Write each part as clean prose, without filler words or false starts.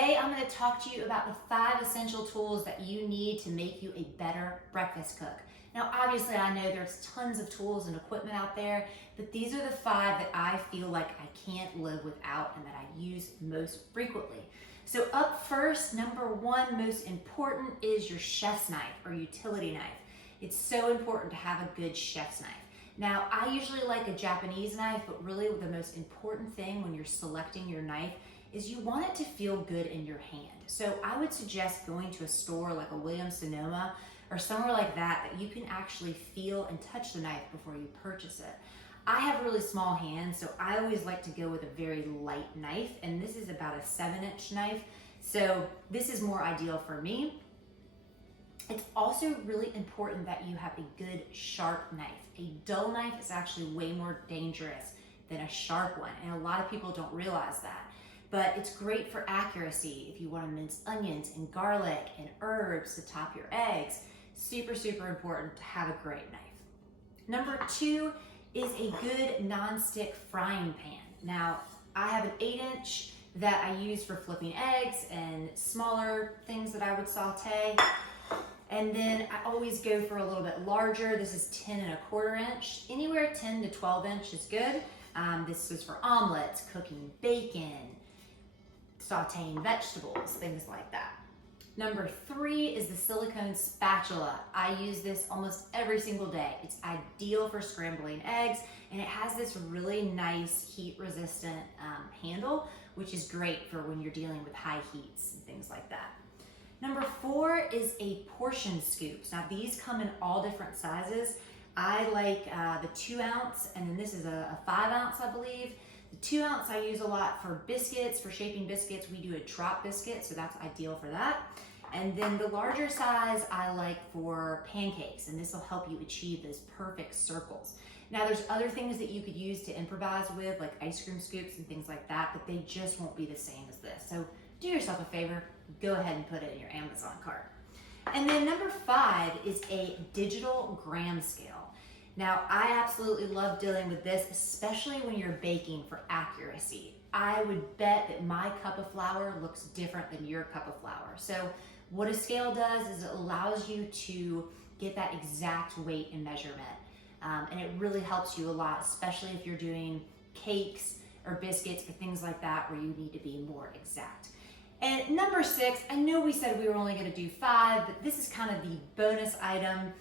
today I'm going to talk to you about the 5 essential tools that you need to make you a better breakfast cook. Now, obviously, I know there's tons of tools and equipment out there, but these are the 5 that I feel like I can't live without and that I use most frequently. So up first, number 1, most important, is your chef's knife or utility knife. It's so important to have a good chef's knife. Now, I usually like a Japanese knife, but really the most important thing when you're selecting your knife is you want it to feel good in your hand. So I would suggest going to a store like a Williams-Sonoma or somewhere like that you can actually feel and touch the knife before you purchase it. I have really small hands, so I always like to go with a very light knife, and this is about a 7-inch knife, so this is more ideal for me. It's also really important that you have a good sharp knife. A dull knife is actually way more dangerous than a sharp one, and a lot of people don't realize that. But it's great for accuracy if you want to mince onions and garlic and herbs to top your eggs. Super, super important to have a great knife. Number 2 is a good non-stick frying pan. Now, I have an 8-inch that I use for flipping eggs and smaller things that I would saute. And then I always go for a little bit larger. This is 10 1/4 inch. Anywhere 10 to 12 inch is good. This is for omelets, cooking bacon, sauteing vegetables, things like that. Number 3 is the silicone spatula. I use this almost every single day. It's ideal for scrambling eggs, and it has this really nice heat resistant handle, which is great for when you're dealing with high heats and things like that. Number 4 is a portion scoops. Now these come in all different sizes. I like the 2 ounce, and then this is a 5 ounce, I believe. The 2 ounce I use a lot for biscuits, for shaping biscuits. We do a drop biscuit, so that's ideal for that. And then the larger size I like for pancakes, and this will help you achieve those perfect circles. Now there's other things that you could use to improvise with, like ice cream scoops and things like that, but they just won't be the same as this. So do yourself a favor, go ahead and put it in your Amazon cart. And then number 5 is a digital gram scale. Now, I absolutely love dealing with this, especially when you're baking for accuracy. I would bet that my cup of flour looks different than your cup of flour. So what a scale does is it allows you to get that exact weight and measurement. And it really helps you a lot, especially if you're doing cakes or biscuits or things like that where you need to be more exact. And number 6, I know we said we were only going to do 5, but this is kind of the bonus item.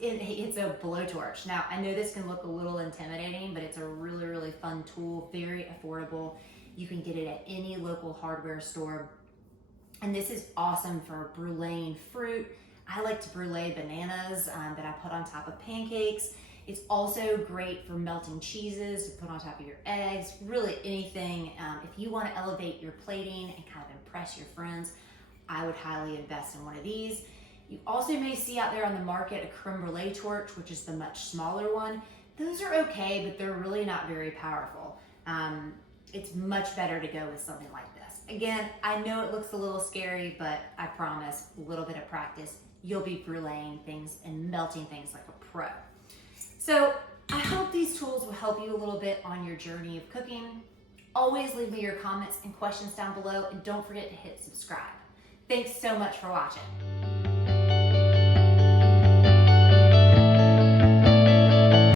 It's a blowtorch. Now, I know this can look a little intimidating, but it's a really, really fun tool, very affordable. You can get it at any local hardware store. And this is awesome for bruleeing fruit. I like to brulee bananas that I put on top of pancakes. It's also great for melting cheeses to put on top of your eggs, really anything. If you want to elevate your plating and kind of impress your friends, I would highly invest in one of these. You also may see out there on the market a creme brulee torch, which is the much smaller one. Those are okay, but they're really not very powerful. It's much better to go with something like this. Again, I know it looks a little scary, but I promise, a little bit of practice, you'll be bruleeing things and melting things like a pro. So I hope these tools will help you a little bit on your journey of cooking. Always leave me your comments and questions down below, and don't forget to hit subscribe. Thanks so much for watching.